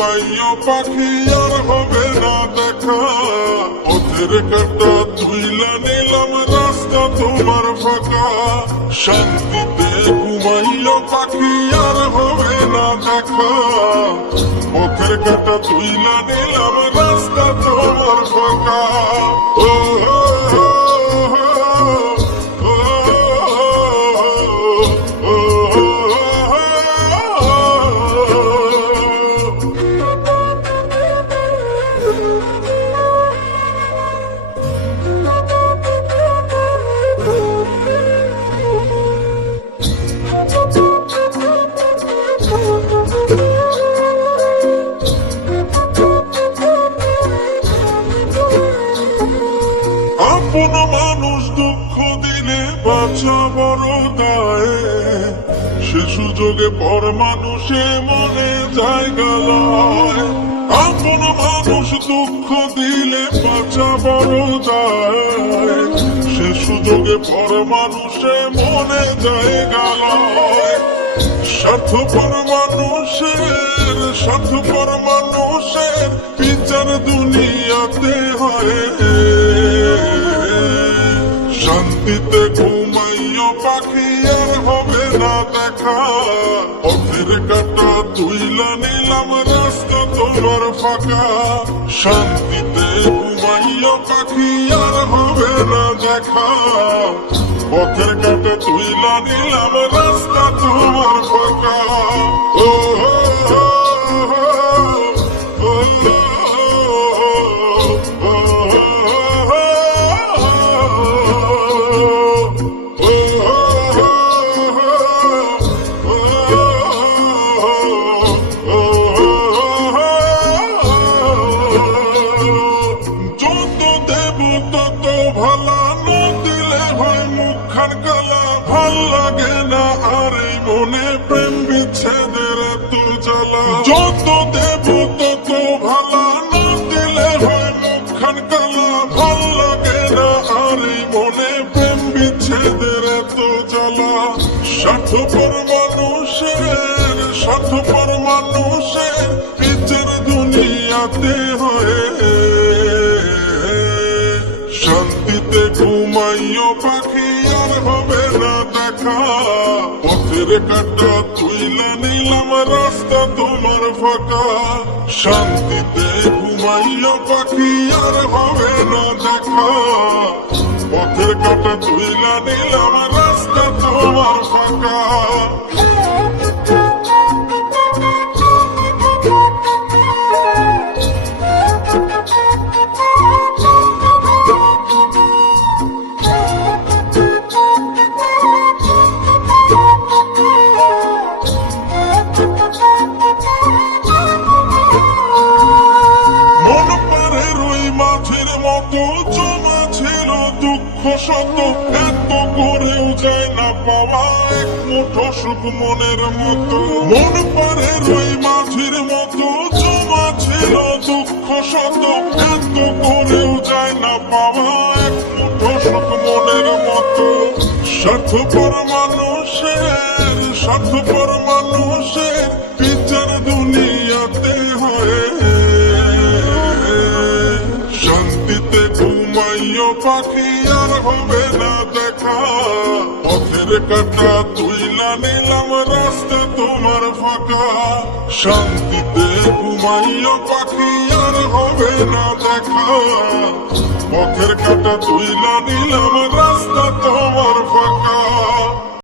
ঘুমাইয়া পাখি আর হবে না দেখা, পথের কাঁটা তুইলা নিলাম রাস্তা তোমার ফাঁকা। শান্তিতে ঘুমাইয়া পাখি আর হবে না দেখা, পথের কাঁটা তুইলা নিলাম রাস্তা তোমার ফাঁকা। আপন মানুষ দুঃখ দিলে বাঁচা বড় দায়, সে সুযোগে পর মানুষে মনে জায়গা লয়। আপন মানুষ দুঃখ দিলে বাঁচা বড় দায়, সে সুযোগে পর মানুষে মনে জায়গা লয়। স্বার্থপর মানুষের বিচার দুনিয়াতে হয়। শান্তিতে ঘুমাইয়া পাখি আর হবে না দেখা, পথের কাঁটা তুইলা নিলাম রাস্তা তোমার ফাঁকা। শান্তিতে ঘুমাইয়া পাখি আর হবে না দেখা, পথের কাঁটা তুইলা নিলাম রাস্তা তোমার ফাঁকা। ভাল লাগে না আর এই মনে প্রেম বিচ্ছেদের এত জ্বালা। যত দেব তত ভালা, না দিলে হয় মুখখান কালা। ভাল লাগে না আর এই মনে প্রেম বিচ্ছেদের এত জ্বালা। স্বার্থপর মানুষের বিচার দুনিয়াতে হয়। শান্তিতে ঘুমাইয়া পাখি আর হবে না দেখা, পথের কাঁটা তুইলা নিলাম রাস্তা তোমার ফাঁকা। শান্তিতে ঘুমাইয়া পাখি আর হবে না দেখা, পথের কাঁটা তুইলা নিলাম রাস্তা তোমার ফাঁকা। মতো জমা ছিল দুঃখ শত, এত করেও যায় না পাওয়া এক মুঠো সুখ মনের মতো। মন পারে রই মাঝির মতো জমা ছিল দুঃখ শত, এত করেও যায় না পাওয়া এক মুঠো সুখ মনের মতো। স্বার্থপর মানুষের বিচার দুনিয়াতে হয়। শান্তিতে ঘুমাইয়া পাখি আর হবে না দেখা, পথের কাঁটা তুইলা নিলাম রাস্তা তোমার ফাঁকা। শান্তিতে ঘুমাইয়া পাখি আর হবে না দেখা, পথের কাঁটা তুইলা নিলাম